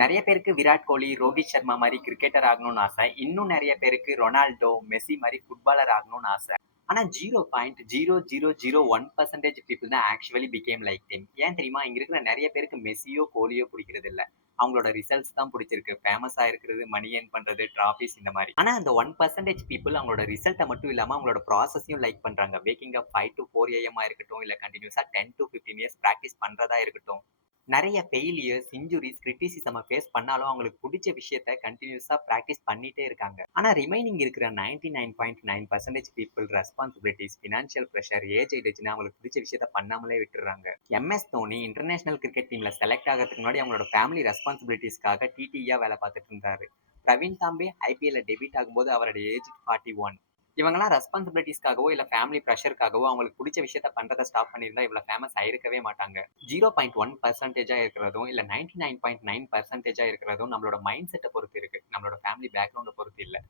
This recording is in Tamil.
நெறைய பேருக்கு விராட் கோலி, ரோஹித் சர்மா மாரி கிரிக்கெட்டர் ஆகணும்னு ஆசை. இன்னும் நெறைய பேருக்கு ரொனால்டோ, மெஸ்ஸி மாரி ஃபுட்பாலர் ஆகணும்னு ஆசை. ஆனா 0.0001% பீப்பிள் தான் ஆக்சுவலி பிகேம் லைக் தெம். ஏன் தெரியுமா? இங்க இருக்கிற நெறைய பேருக்கு மெஸ்ஸியோ, கோலியோ புடிக்கிறது இல்ல. அவங்களோட ரிசல்ட்ஸ் தான் புடிச்சிருக்கு. ஃபேமஸா இருக்கிறது, மணி ஏர்ன் பண்றது, டிராஃபிஸ் இந்த மாரி. ஆனா அந்த 1% பீப்பிள் அவங்களோட ரிசல்ட்ட மட்டும் இல்லாம அவங்களோட ப்ராசஸையும் லைக் பண்றாங்க. வேக்கிங் அப் 5 to 4 AM இருக்கட்டும், இல்ல கன்டினியூஸா 10 to 15 இயர்ஸ் பிராக்டிஸ் பண்றதா இருக்கட்டும். நெறைய ஃபெயிலியர்ஸ், இன்ஜுரீஸ், கிரிட்டிசிசம ஃபேஸ் பண்ணாலும் அவங்களுக்கு புடிச்ச விஷயத்த கன்டினியூஸா பிராக்டிஸ் பண்ணிட்டே இருக்காங்க. ஆனா ரிமைனிங் இருக்கிற 99.9% people responsibilities, financial pressure, age ஆயிடுச்சுன்னு அவங்களுக்கு பிடிச்ச விஷயத்த பண்ணாமலே விட்டுறாங்க. எம்எஸ் தோனி இன்டர்நேஷனல் கிரிக்கெட் டீம்ல செலக்ட் ஆகிறதுக்கு முன்னாடி அவங்களோட ஃபேமிலி ரெஸ்பான்சிபிலிட்டீஸ்க்காக டிடியா வேலை பார்த்துட்டு இருந்தாரு. பிரவீன் தாம்பே ஐபிஎல்ல டெபியூட் ஆகும்போது அவருடைய ஏஜ் 41. இவங்கலாம் ரெஸ்பான்சிபிலிட்டீஸ்க்காகவோ இல்ல ஃபேமிலி ப்ரெஷருக்காகவோ அவங்களுக்கு பிடிச்ச விஷயத்த பண்றத ஸ்டாப் பண்ணியிருந்தா இவ்வளவு ஃபேமஸ் ஆயிருக்கவே மாட்டாங்க. 0.1% இருக்கிறதும் இல்ல 99.9% இருக்கிறதும் நம்மளோட மைண்ட் செட்டை பொறுத்து இருக்கு. நம்மளோட ஃபேமிலி பேக்ரவுண்ட பொறுத்து இல்ல.